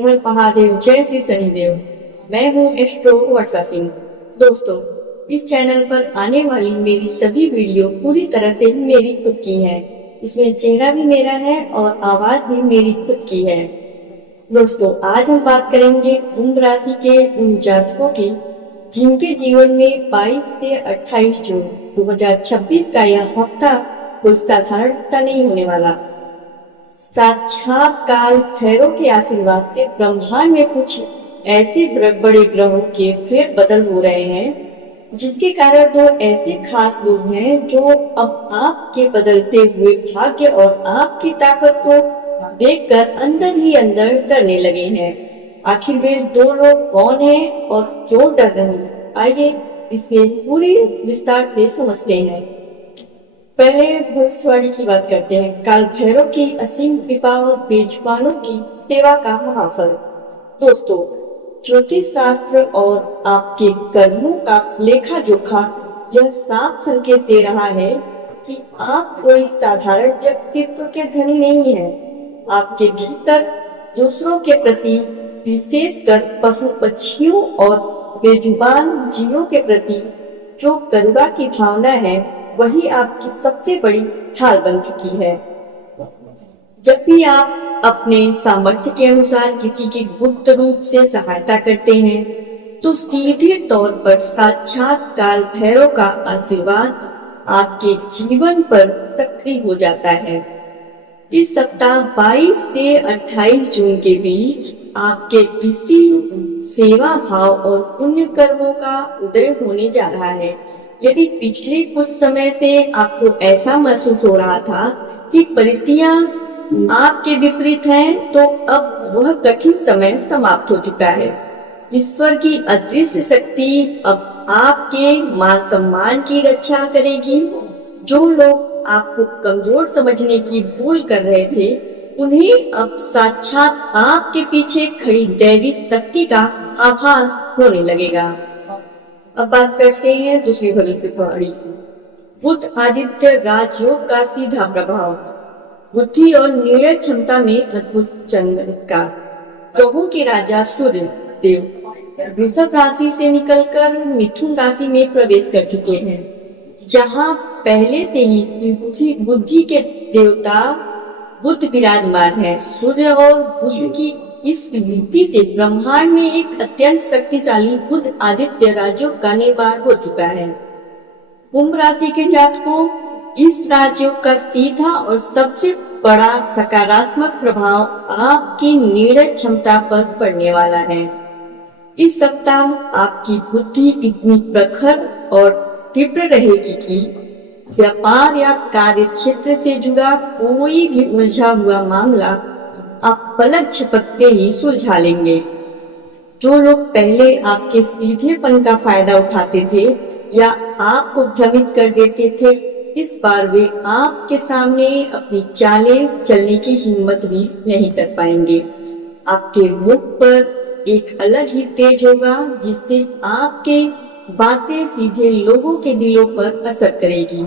हर महादेव, जय श्री शनिदेव। मैं हूँ एस्ट्रो वर्षा सिंह। दोस्तों, इस चैनल पर आने वाली मेरी सभी वीडियो पूरी तरह से मेरी खुद की है। इसमें चेहरा भी मेरा है और आवाज भी मेरी खुद की है। दोस्तों, आज हम बात करेंगे कुंभ राशि के उन जातकों की जिनके जीवन में 22 से 28 जून 2026 का यह हफ्ता कोई साधारण हफ्ता नहीं होने वाला। साक्षात काल भैरव के आशीर्वाद से ब्रह्मांड में कुछ ऐसे बड़े ग्रहों के फेर बदल हो रहे हैं, जिसके कारण दो ऐसे खास लोग हैं जो अब आपके बदलते हुए भाग्य और आपकी ताकत को देखकर अंदर ही अंदर डरने लगे हैं। आखिर वे दो लोग कौन हैं और क्यों डर रहे हैं, आइए इसके पूरी विस्तार से समझते हैं। पहले भविष्यवाणी की बात करते हैं। काल भैरव की असीम कृपा और बेजुबानों की सेवा का महाफल। दोस्तों, ज्योतिष शास्त्र और आपके कर्मों का लेखा जोखा यह साफ संकेत दे रहा है कि आप कोई साधारण व्यक्तित्व के धनी नहीं हैं। आपके भीतर दूसरों के प्रति, विशेषकर पशु पक्षियों और बेजुबान जीवों के प्रति जो करुणा की भावना है, वही आपकी सबसे बड़ी ढाल बन चुकी है। जब भी आप अपने सामर्थ्य के अनुसार किसी की गुप्त रूप से सहायता करते हैं, तो सीधे तौर पर साक्षात काल भैरव का आशीर्वाद आपके जीवन पर सक्रिय हो जाता है। इस सप्ताह 22 से 28 जून के बीच आपके किसी सेवा भाव और पुण्य कर्मों का उदय होने जा रहा है। यदि पिछले कुछ समय से आपको ऐसा महसूस हो रहा था कि परिस्थितियां आपके विपरीत हैं, तो अब वह कठिन समय समाप्त हो चुका है। ईश्वर की अदृश्य शक्ति अब आपके मान सम्मान की रक्षा करेगी। जो लोग आपको कमजोर समझने की भूल कर रहे थे, उन्हें अब साक्षात आपके पीछे खड़ी दैवी शक्ति का आभास होने लगेगा। अब बात करते हैं दूसरी भविष्यवाणी की। बुध आदित्य राजयोग का सीधा प्रभाव। बुद्धि और निर्णय क्षमता में अद्भुत चमत्कार। ग्रहों के राजा सूर्य देव वृषभ राशि से निकलकर मिथुन राशि में प्रवेश कर चुके हैं, जहां पहले से ही बुद्धि के देवता बुध विराजमान है। सूर्य और बुध की इस युति से ब्रह्मांड में एक अत्यंत शक्तिशाली बुध आदित्य राजयोग का निर्माण हो चुका है। कुंभ राशि के जातकों, इस राजयोग का सीधा और सबसे बड़ा सकारात्मक प्रभाव आपकी निर्णय क्षमता पर पड़ने वाला है। इस सप्ताह आपकी बुद्धि इतनी प्रखर और तीव्र रहेगी कि व्यापार या कार्य क्षेत्र से जुड़ा कोई भी उलझा हुआ मामला आप पलक झपकते ही सुलझा लेंगे। जो लोग पहले आपके सीधेपन का फायदा उठाते थे या आपको भ्रमित कर देते थे, इस बार वे आपके सामने अपनी चालें चलने की हिम्मत भी नहीं कर पाएंगे। आपके मुख पर एक अलग ही तेज होगा, जिससे आपके बातें सीधे लोगों के दिलों पर असर करेगी।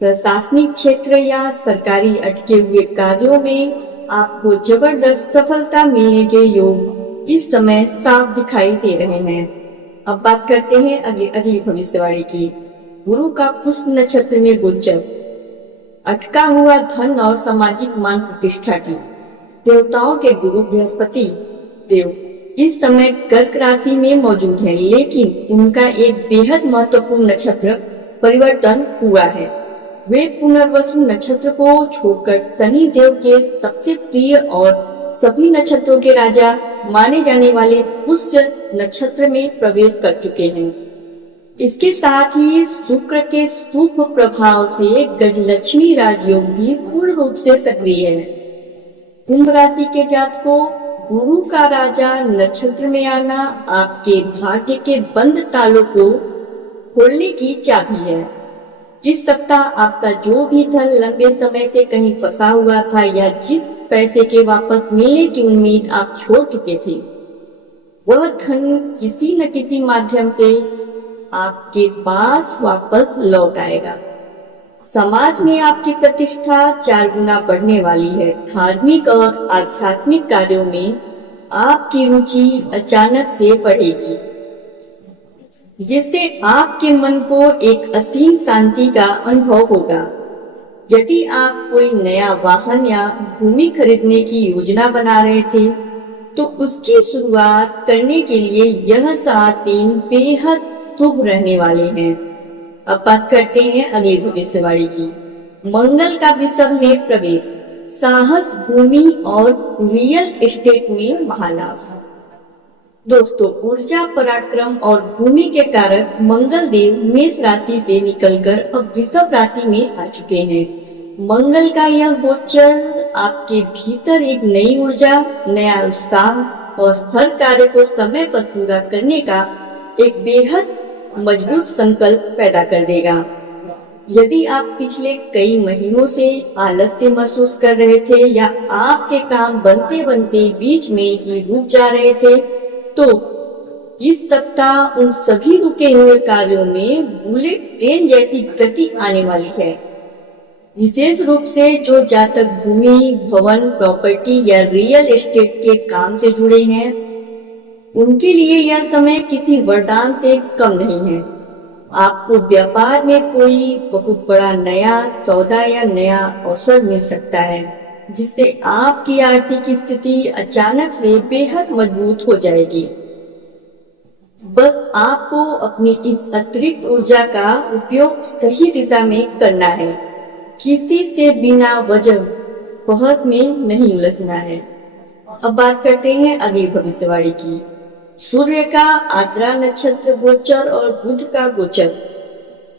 प्रशासनिक क्षेत्र या सरकारी अटके हुए कार्यों में आपको जबरदस्त सफलता मिलने के योग इस समय साफ दिखाई दे रहे हैं। अब बात करते हैं अगली भविष्यवाणी की। गुरु का पुष्य नक्षत्र में गोचर। अटका हुआ धन और सामाजिक मान प्रतिष्ठा की। देवताओं के गुरु बृहस्पति देव इस समय कर्क राशि में मौजूद है, लेकिन उनका एक बेहद महत्वपूर्ण नक्षत्र परिवर्तन हुआ है। वे पुनर्वसु नक्षत्र को छोड़कर शनि देव के सबसे प्रिय और सभी नक्षत्रों के राजा माने जाने वाले पुष्य नक्षत्र में प्रवेश कर चुके हैं। इसके साथ ही शुक्र के शुभ प्रभाव से गजलक्ष्मी राजयोग भी पूर्ण रूप से सक्रिय है। कुंभ राशि के जातकों, गुरु का राजा नक्षत्र में आना आपके भाग्य के बंद तालों को खोलने की चाबी है। इस सप्ताह आपका जो भी धन लंबे समय से कहीं फंसा हुआ था या जिस पैसे के वापस मिलने की उम्मीद आप छोड़ चुके थे, वह धन किसी न किसी माध्यम से आपके पास वापस लौट आएगा। समाज में आपकी प्रतिष्ठा 4 गुना बढ़ने वाली है। धार्मिक और आध्यात्मिक कार्यों में आपकी रुचि अचानक से बढ़ेगी, जिससे आपके मन को एक असीम शांति का अनुभव होगा। यदि आप कोई नया वाहन या भूमि खरीदने की योजना बना रहे थे, तो उसकी शुरुआत करने के लिए यह 7 दिन बेहद शुभ रहने वाले हैं। अब बात करते हैं अगली भविष्यवाणी की। मंगल का विषम में प्रवेश, साहस, भूमि और रियल एस्टेट में महालाभ। दोस्तों, ऊर्जा, पराक्रम और भूमि के कारक मंगल देव मेष राशि से निकलकर अब वृषभ राशि में आ चुके हैं। मंगल का यह गोचर आपके भीतर एक नई ऊर्जा, नया उत्साह और हर कार्य को समय पर पूरा करने का एक बेहद मजबूत संकल्प पैदा कर देगा। यदि आप पिछले कई महीनों से आलस्य महसूस कर रहे थे या आपके काम बनते बनते बीच में ही रुक जा रहे थे, तो इस सप्ताह उन सभी रुके हुए कार्यों में बुलेट ट्रेन जैसी गति आने वाली है। विशेष रूप से जो जातक भूमि, भवन, प्रॉपर्टी या रियल एस्टेट के काम से जुड़े हैं, उनके लिए यह समय किसी वरदान से कम नहीं है। आपको व्यापार में कोई बहुत बड़ा नया सौदा या नया अवसर मिल सकता है, जिससे आपकी आर्थिक स्थिति अचानक से बेहद मजबूत हो जाएगी। बस आपको अपनी इस अतिरिक्त ऊर्जा का उपयोग सही दिशा में करना है। किसी से बिना वजह बहस में नहीं उलझना है। अब बात करते हैं अगली भविष्यवाणी की। सूर्य का आद्रा नक्षत्र गोचर और बुध का गोचर,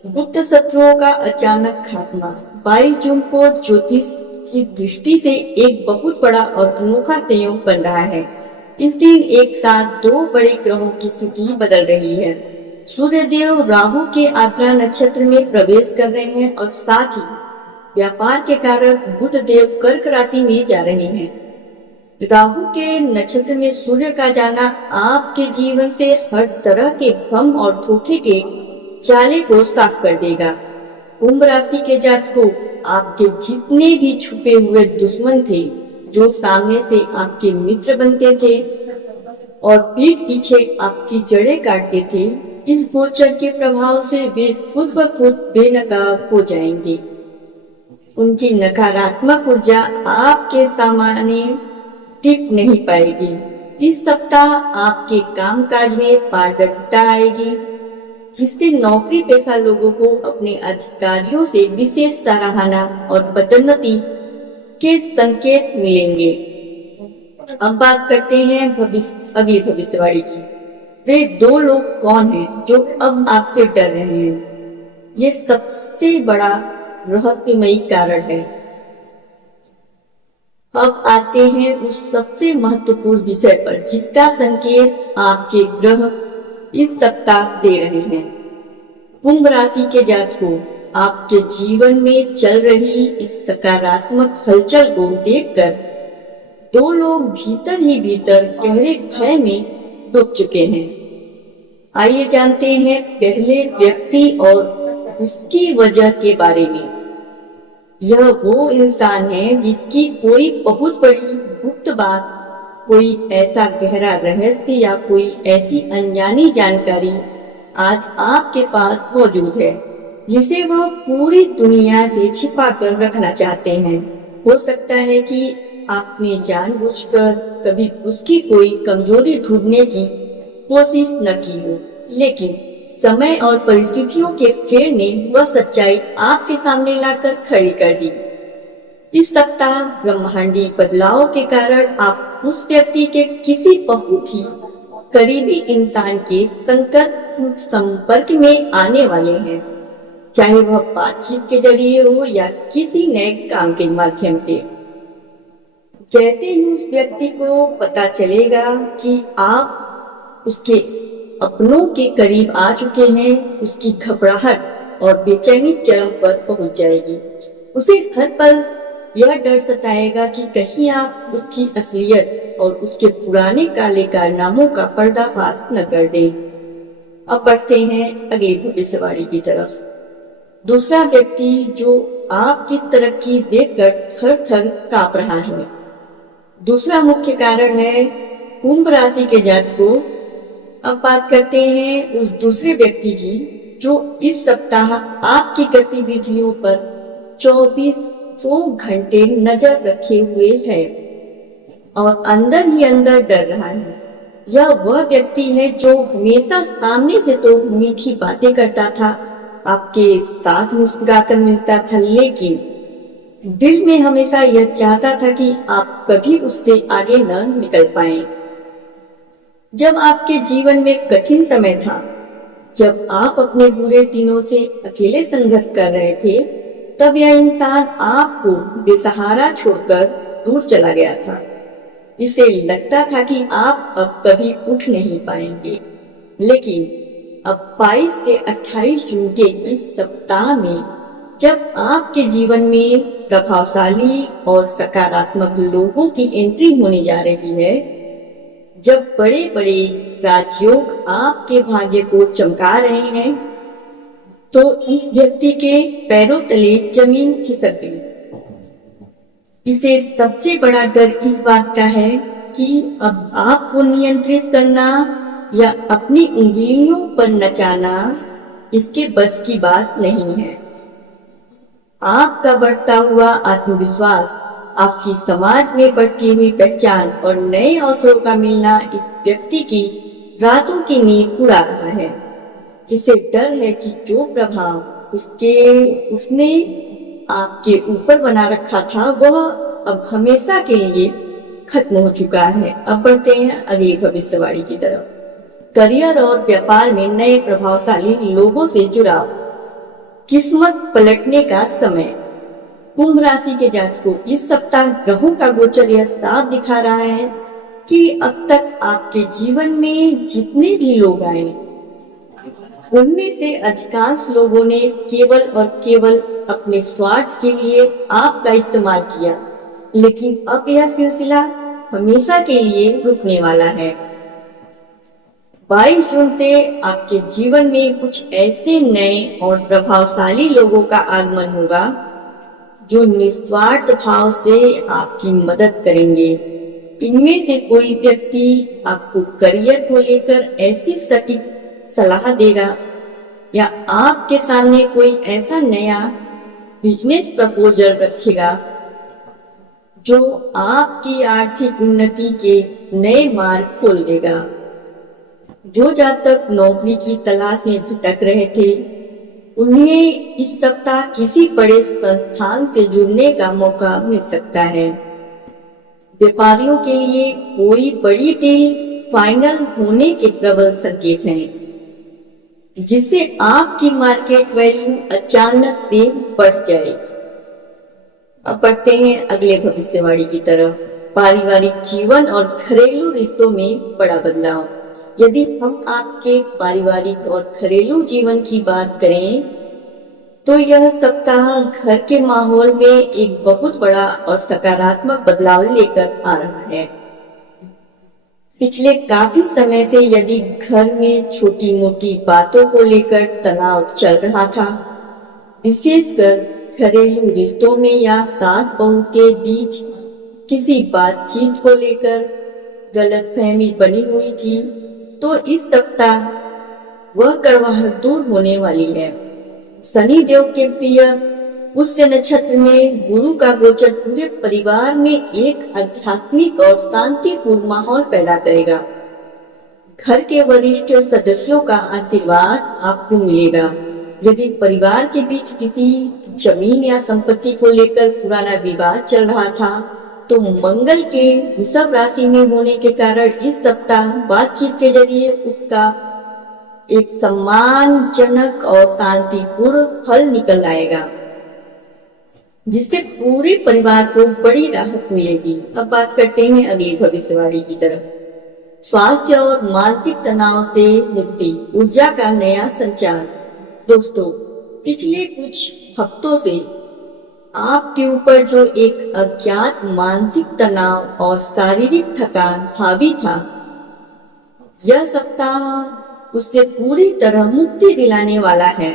गुप्त शत्रुओं का अचानक खात्मा। 22 जून को ज्योतिष की दृष्टि से एक बहुत बड़ा और अनोखा संयोग बन रहा है। इस दिन एक साथ 2 बड़े ग्रहों की स्थिति बदल रही है। सूर्य देव राहु के आद्रा नक्षत्र में प्रवेश कर रहे हैं और साथ ही व्यापार के कारक बुध देव कर्क राशि में जा रहे हैं। राहु के नक्षत्र में सूर्य का जाना आपके जीवन से हर तरह के भ्रम और धोखे के जाले को साफ कर देगा। कुंभ राशि के जातकों, आपके जितने भी छुपे हुए दुश्मन थे, जो सामने से आपके मित्र बनते थे और पीठ पीछे आपकी जड़ें काटते थे, इस गोचर के प्रभाव से वे खुद ब खुद बेनकाब हो जाएंगे। उनकी नकारात्मक ऊर्जा आपके सामने टिक नहीं पाएगी। इस सप्ताह आपके कामकाज में पारदर्शिता आएगी, जिससे नौकरी पेशा लोगों को अपने अधिकारियों से विशेष सराहना और पदोन्नति के संकेत मिलेंगे। अब बात करते हैं अगली भविष्यवाणी की। वे 2 लोग कौन हैं जो अब आपसे डर रहे हैं? ये सबसे बड़ा रहस्यमयी कारण है। अब आते हैं उस सबसे महत्वपूर्ण विषय पर, जिसका संकेत आपके ग्रह इस सप्ताह दे रहे हैं। कुंभ राशि के जातकों, आपके जीवन में चल रही इस सकारात्मक हलचल को देखकर 2 लोग भीतर ही भीतर गहरे भय में डूब चुके हैं। आइए जानते हैं पहले व्यक्ति और उसकी वजह के बारे में। यह वो इंसान है जिसकी कोई बहुत बड़ी गुप्त बात, कोई ऐसा गहरा रहस्य या कोई ऐसी अनजानी जानकारी आज आपके पास मौजूद है, जिसे वह पूरी दुनिया से छिपा कर रखना चाहते हैं। हो सकता है कि आपने जानबूझकर कभी उसकी कोई कमजोरी ढूंढने की कोशिश न की हो, लेकिन समय और परिस्थितियों के फेर ने वह सच्चाई आपके सामने लाकर खड़ी कर दी। इस सप्ताह ब्रह्मांडी बदलाव के कारण आप उस व्यक्ति के किसी बहुत ही करीबी इंसान के संपर्क में आने वाले हैं, चाहे वह बातचीत के जरिए हो या किसी नए काम के माध्यम से। जैसे ही उस व्यक्ति को पता चलेगा कि आप उसके अपनों के करीब आ चुके हैं, उसकी घबराहट और बेचैनी चरम पर पहुंच जाएगी। उसे हर पल यह डर सताएगा कि कहीं आप उसकी असलियत और उसके पुराने काले कारनामों का पर्दाफाश न कर दें। अब बढ़ते हैं अगली भविष्यवाणी की तरफ। दूसरा व्यक्ति जो आपकी तरक्की देखकर थर थर कांप रहा है। दूसरा मुख्य कारण है कुंभ राशि के जातकों, अब बात करते हैं उस दूसरे व्यक्ति की जो इस सप्ताह आपकी गतिविधियों पर 2400 घंटे नजर रखे हुए है और अंदर ही अंदर डर रहा है। यह वह व्यक्ति है जो हमेशा सामने से तो मीठी बातें करता था, आपके साथ मुस्कुराकर मिलता था, लेकिन दिल में हमेशा यह चाहता था कि आप कभी उससे आगे न निकल पाए। जब आपके जीवन में कठिन समय था, जब आप अपने बुरे दिनों से अकेले संघर्ष कर रहे थे, तब यह इंसान आपको बेसहारा छोड़कर दूर चला गया था। इसे लगता था कि आप अब कभी उठ नहीं पाएंगे, लेकिन अब 22 से 28 जून के इस सप्ताह में जब आपके जीवन में प्रभावशाली और सकारात्मक लोगों की एंट्री होने जा रही है, जब बड़े बड़े राजयोग आपके भाग्य को चमका रहे हैं, तो इस व्यक्ति के पैरों तले जमीन खिसक गई। इसे सबसे बड़ा डर इस बात का है कि अब आपको नियंत्रित करना या अपनी उंगलियों पर नचाना इसके बस की बात नहीं है। आपका बढ़ता हुआ आत्मविश्वास, आपकी समाज में बढ़ती हुई पहचान और नए अवसरों का मिलना इस व्यक्ति की रातों की नींद उड़ा रहा है। इसे डर है कि जो प्रभाव उसने आपके ऊपर बना रखा था, वह अब हमेशा के लिए खत्म हो चुका है। अब बढ़ते हैं अगली भविष्यवाणी की तरफ। करियर और व्यापार में नए प्रभावशाली लोगों से जुड़ाव, किस्मत पलटने का समय। कुंभ राशि के जातकों, इस सप्ताह ग्रहों का गोचर यह साफ दिखा रहा है कि अब तक आपके जीवन में जितने भी लोग आए, उनमें से अधिकांश लोगों ने केवल और केवल अपने स्वार्थ के लिए आपका इस्तेमाल किया, लेकिन अब यह सिलसिला हमेशा के लिए रुकने वाला है। 22 जून से आपके जीवन में कुछ ऐसे नए और प्रभावशाली लोगों का आगमन होगा जो निस्वार्थ भाव से आपकी मदद करेंगे। इनमें से कोई व्यक्ति आपको करियर को लेकर ऐसी सटीक सलाह देगा या आपके सामने कोई ऐसा नया बिजनेस प्रपोजल रखेगा जो आपकी आर्थिक उन्नति के नए मार्ग खोल देगा। जो जातक नौकरी की तलाश में भटक रहे थे, उन्हें इस सप्ताह किसी बड़े संस्थान से जुड़ने का मौका मिल सकता है। व्यापारियों के लिए कोई बड़ी डील फाइनल होने के प्रबल संकेत हैं, जिससे आपकी मार्केट वैल्यू अचानक से बढ़ जाएगी। अब बढ़ते हैं अगले भविष्यवाणी की तरफ। पारिवारिक जीवन और घरेलू रिश्तों में बड़ा बदलाव। यदि हम आपके पारिवारिक और घरेलू जीवन की बात करें, तो यह सप्ताह घर के माहौल में एक बहुत बड़ा और सकारात्मक बदलाव लेकर आ रहा है। पिछले काफी समय से यदि घर में छोटी मोटी बातों को लेकर तनाव चल रहा था, विशेषकर घरेलू रिश्तों में या सास बहू के बीच किसी बातचीत को लेकर गलतफहमी बनी हुई थी, तो इस सप्ताह वह कड़वाहट दूर होने वाली है। शनि देव के प्रिय पुष्य नक्षत्र में गुरु का गोचर पूरे परिवार में एक आध्यात्मिक और शांतिपूर्ण माहौल पैदा करेगा। घर के वरिष्ठ सदस्यों का आशीर्वाद आपको मिलेगा। यदि परिवार के बीच किसी जमीन या संपत्ति को लेकर पुराना विवाद चल रहा था, तो मंगल के वृषभ राशि में होने के कारण इस सप्ताह बातचीत के जरिए उसका एक सम्मानजनक और शांतिपूर्ण हल निकल आएगा, जिससे पूरे परिवार को बड़ी राहत मिलेगी। अब बात करते हैं अगली भविष्यवाणी की तरफ। स्वास्थ्य और मानसिक तनाव से मुक्ति, ऊर्जा का नया संचार। दोस्तों, पिछले कुछ हफ्तों से आपके ऊपर जो एक अज्ञात मानसिक तनाव और शारीरिक थकान हावी था, यह सप्ताह उससे पूरी तरह मुक्ति दिलाने वाला है।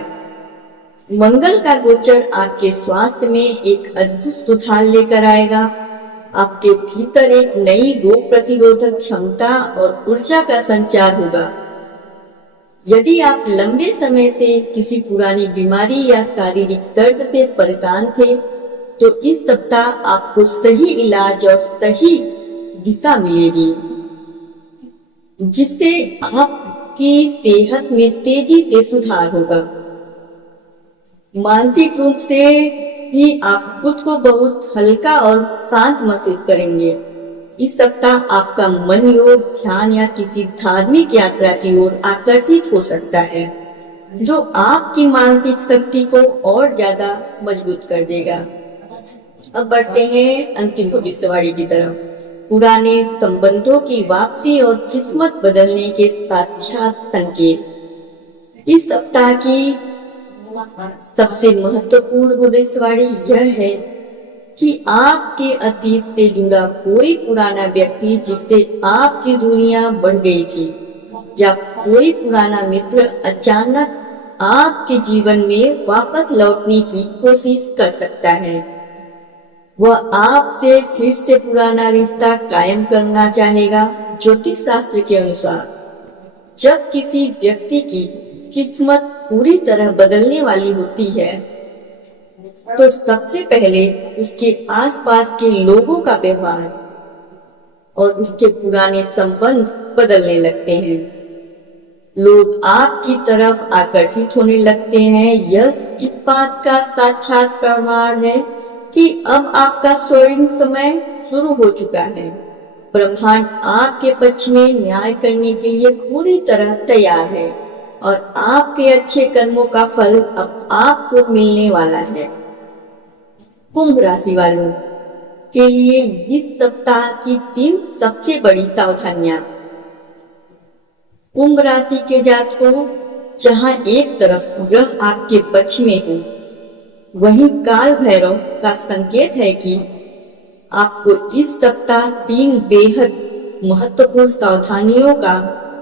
मंगल का गोचर आपके स्वास्थ्य में एक अद्भुत सुधार लेकर आएगा। आपके भीतर एक नई रोग प्रतिरोधक क्षमता और ऊर्जा का संचार होगा। यदि आप लंबे समय से किसी पुरानी बीमारी या शारीरिक दर्द से परेशान थे, तो इस सप्ताह आपको सही इलाज और सही दिशा मिलेगी, जिससे आपकी सेहत में तेजी से सुधार होगा। मानसिक रूप से भी आप खुद को बहुत हल्का और शांत महसूस करेंगे। इस सप्ताह आपका मन योग, ध्यान या किसी धार्मिक यात्रा की ओर आकर्षित हो सकता है, जो आपकी मानसिक शक्ति को और ज्यादा मजबूत कर देगा। अब बढ़ते हैं अंतिम भविष्यवाणी की तरफ। पुराने संबंधों की वापसी और किस्मत बदलने के साक्षात संकेत। इस सप्ताह की सबसे महत्वपूर्ण भविष्यवाणी यह है कि आपके अतीत से जुड़ा कोई पुराना व्यक्ति जिससे आपकी दूरियां बढ़ गई थी, या कोई पुराना मित्र अचानक आपके जीवन में वापस लौटने की कोशिश कर सकता है। वह आपसे फिर से पुराना रिश्ता कायम करना चाहेगा। ज्योतिष शास्त्र के अनुसार जब किसी व्यक्ति की किस्मत पूरी तरह बदलने वाली होती है, तो सबसे पहले उसके आसपास के लोगों का व्यवहार और उसके पुराने संबंध बदलने लगते हैं। लोग आपकी तरफ आकर्षित होने लगते हैं। यह इस बात का साक्षात प्रमाण है कि अब आपका स्वर्णिम समय शुरू हो चुका है। ब्रह्मांड आपके पक्ष में न्याय करने के लिए पूरी तरह तैयार है और आपके अच्छे कर्मों का फल अब आपको मिलने वाला है। कुंभ राशि वालों के लिए इस सप्ताह की 3 सबसे बड़ी सावधानियां। कुंभ राशि के जातकों, जहां एक तरफ ग्रह आपके पक्ष में हो, वहीं काल भैरव का संकेत है कि आपको इस सप्ताह 3 बेहद महत्वपूर्ण सावधानियों का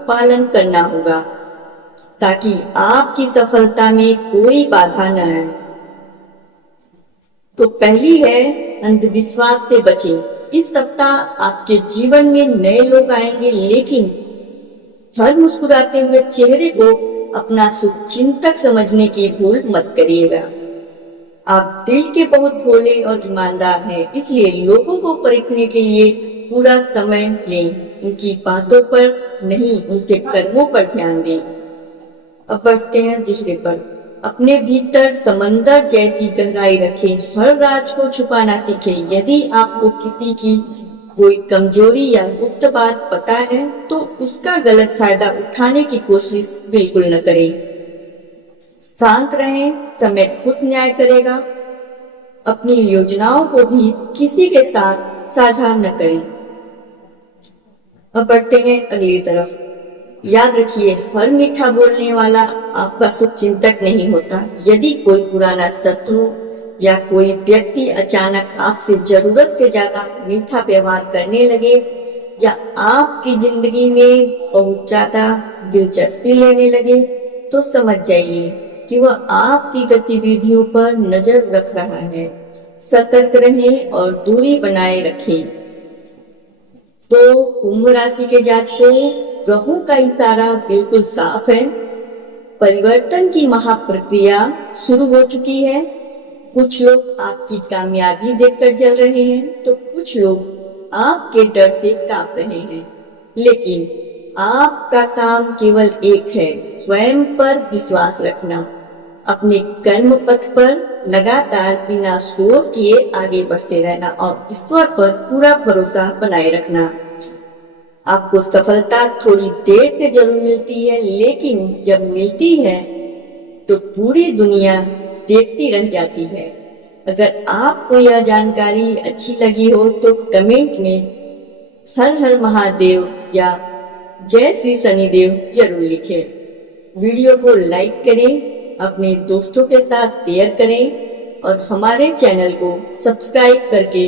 पालन करना होगा, ताकि आपकी सफलता में कोई बाधा न आए। तो पहली है, अंधविश्वास से बचें। इस सप्ताह आपके जीवन में नए लोग आएंगे, लेकिन हर मुस्कुराते हुए चेहरे को अपना शुभचिंतक समझने की भूल मत करिएगा। आप दिल के बहुत भोले और ईमानदार हैं, इसलिए लोगों को परखने के लिए पूरा समय लें। उनकी बातों पर नहीं, उनके कर्मों पर ध्यान दें। अब बढ़ते हैं दूसरे पर। अपने भीतर समंदर जैसी गहराई रखें, हर राज को छुपाना सीखें। यदि आपको किसी की कोई कमजोरी या गुप्त बात पता है, तो उसका गलत फायदा उठाने की कोशिश बिल्कुल न करें। शांत रहें, समय खुद न्याय करेगा। अपनी योजनाओं को भी किसी के साथ साझा न करें। अब बढ़ते हैं अगली तरफ। याद रखिए, हर मीठा बोलने वाला आपका शुभचिंतक नहीं होता। यदि कोई पुराना शत्रु या कोई व्यक्ति अचानक आपसे जरूरत से ज्यादा मीठा व्यवहार करने लगे, या आपकी जिंदगी में बहुत ज्यादा दिलचस्पी लेने लगे, तो समझ जाइए कि वह आपकी गतिविधियों पर नजर रख रहा है। सतर्क रहें और दूरी बनाए रखें। तो कुंभ राशि के जातकों, ग्रहों का इशारा बिल्कुल साफ है। परिवर्तन की महाप्रक्रिया शुरू हो चुकी है। कुछ लोग आपकी कामयाबी देखकर जल रहे हैं, तो कुछ लोग आपके डर से कांप रहे हैं। लेकिन आपका काम केवल एक है, स्वयं पर विश्वास रखना। अपने कर्म पथ पर लगातार बिना शोर किए आगे बढ़ते रहना और ईश्वर पर पूरा भरोसा बनाए रखना। आपको सफलता थोड़ी देर से जरूर मिलती है, लेकिन जब मिलती है तो पूरी दुनिया देखती रह जाती है। अगर आपको यह जानकारी अच्छी लगी हो तो कमेंट में हर हर महादेव या जय श्री शनिदेव जरूर लिखें। वीडियो को लाइक करें, अपने दोस्तों के साथ शेयर करें और हमारे चैनल को सब्सक्राइब करके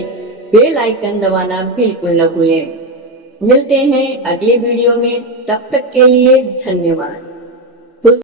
बेल आइकन दबाना बिल्कुल न भूलें। मिलते हैं अगले वीडियो में, तब तक के लिए धन्यवाद।